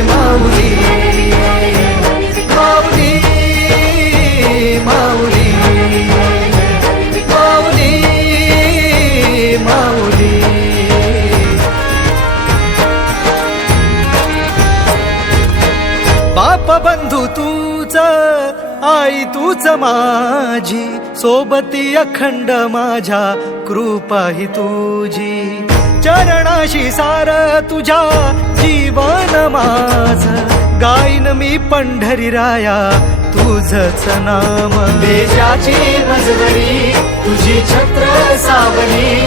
माऊली माऊली माऊली माऊली माऊली. बाप बंधू तूच आई तूच माझी सोबती अखंड माझ्या कृपा ही तुझी. चरणाशी सार तुझ्या जीवन माझ गाईन मी पंढरी राया तुझच नाम. देशाची मजवरी तुझी छत्र सावली.